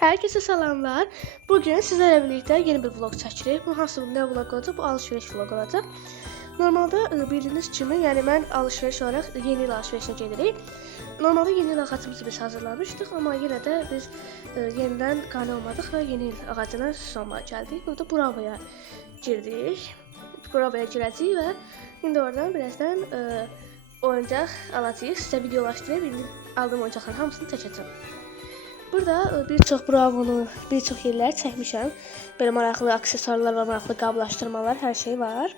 Herkese selamlar. Bugün sizlerle birlikte yeni bir vlog çəkirik. Bu hansı ne vlog olacaq? Bu alışveriş vlog olacaq. Normalde bildiğiniz kimi, yəni mən alışveriş olarak yeni il alışverişe gedirik. Normalde yeni il ağacımızı biz hazırlamışdıq, amma yenə də biz yenidən qane olmadıq və yeni il ağacına susamaya gəldik. Burada Bravo'ya girdik. Bravo'ya girəcəyik və indi oradan birazdan oyuncaq alacağıq. Sizə videolaşdırıb indi aldığım oyuncaqların hamısını çəkəcəm. Burada bir çox Bravo'nu, bir çox yerlər çəkmişəm. Belə maraqlı aksesuarlar və maraqlı qablaşdırmalar, hər şey var.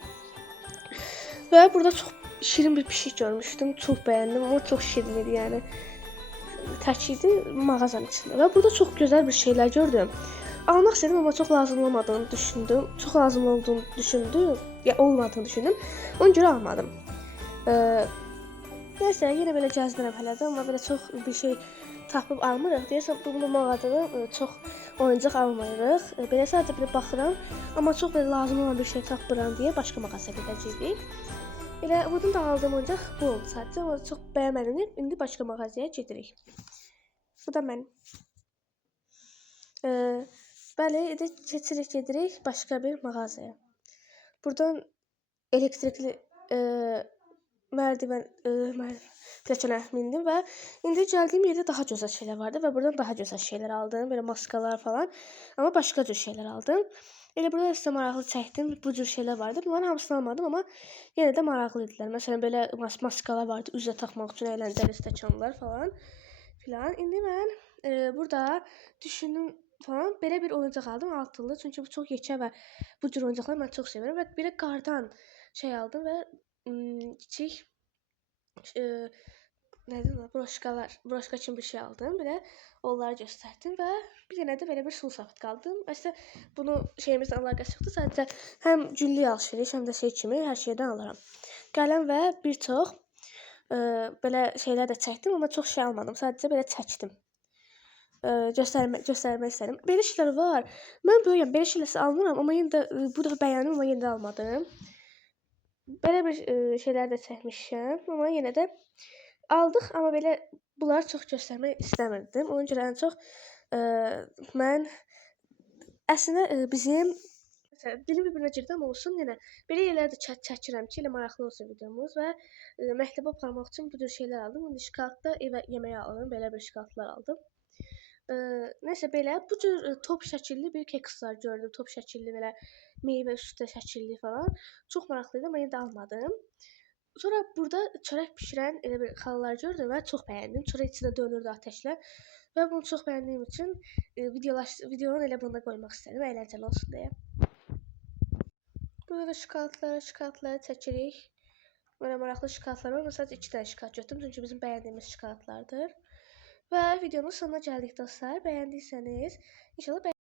Və burada çox şirin bir pişik görmüşdüm. Çox bəyəndim, amma çox şirin idi, yəni. Tək idi mağazanın içində. Və burada çox gözəl bir şeylər gördüm. Almaq istədim, amma çox lazım olmadığını düşündüm. Çox lazım olduğunu düşündüm, ya olmadığını düşündüm. Ona görə almadım. Nəysə, yenə belə gəzdirəm hələ də, amma belə çox bir şey tapıb almırıq. Deyəsən bu mağazada çox oyuncaq almırıq. Belə sadəcə bir baxıram, amma çox belə lazım olan bir şey tapmıram deyə başqa mağazaya gedəcəyik. Elə buradan da aldığım oyuncaq bu oldu sadəcə, amma çox bəyənmədim. İndi başqa mağazaya gedirik. Bu da mən. Bəli, indi gedirik başqa bir mağazaya. Buradan elektrikli merdiven plakana mindim və indi gəldiyim yerdə daha gözəl şeylər vardı və buradan daha gözəl şeylər aldım. Belə maskalar falan, amma başqa cür şeylər aldım. Elə burada sizə maraqlı çəkdim. Bu cür şeylər vardı. Bunların hamısını almadım, amma yenə də maraqlı idilər. Məsələn, belə maskalar vardı, üzə taxmaq üçün əyləncəli stəkanlar falan filan. İndi mən burada düşündüm falan, belə bir oyuncaq aldım, altılı. Çünki bu çox yekə və bu cür oyuncaqları mən çox sevirəm və belə qardan şey aldım və kiçik broşka kimi bir şey aldım. Belə onları göstərdim və bir dənə də belə bir sulu sapıt qaldım. Əslində bunu şeyimizlə əlaqəsi yoxdur. Sadəcə həm günlük alışveriş, həm də şey kimi hər şeydən alıram. Qələm və bir çox belə şeylər də çəkdim, amma çox şey almadım. Sadəcə belə çəkdim. Göstərmək istədim. Belə şeylər var. Mən böyüyəm, belə şeylərsə almıram, amma yenə də bu dəfə bəyəndim, amma yenə də almadım. Belə bir şeylər də çəkmişəm, amma yenə də aldıq, amma belə bunları çox göstərmək istəmirdim. Ona görə ən çox mən əslində bizim dilim bir-birinə girdi, amma olsun yenə belə yerləri də çəkirəm ki, elə maraqlı olsun videomuz və məktəbə aparmaq üçün bu cür şeylər aldım. İndi şokoladda evə yeməyə aldım, belə bir şokoladlar aldım. Nəysə belə bu cür top şəkilli bir kekslər gördüm. Top şəkilli belə meyvə üstə şəkilli falan. Çox maraqlı idi, amma yenə də almadım. Sonra burada çörək bişirən elə bir xalalar gördüm və çox bəyəndim. Çörək içində dönürdü ateşlə və bunu çox bəyəndiyim üçün videonu elə bunda qoymaq istədim, əyləncəli olsun deyə. Burada da şokoladları çəkirik. Belə maraqlı şokoladlar var. Sadəcə 2 dənə şokolad götürdüm, çünki bizim bəyəndiyimiz şokoladlardır. Və videonun sonuna gəldik dostlar. Bəyəndiysəniz inşallah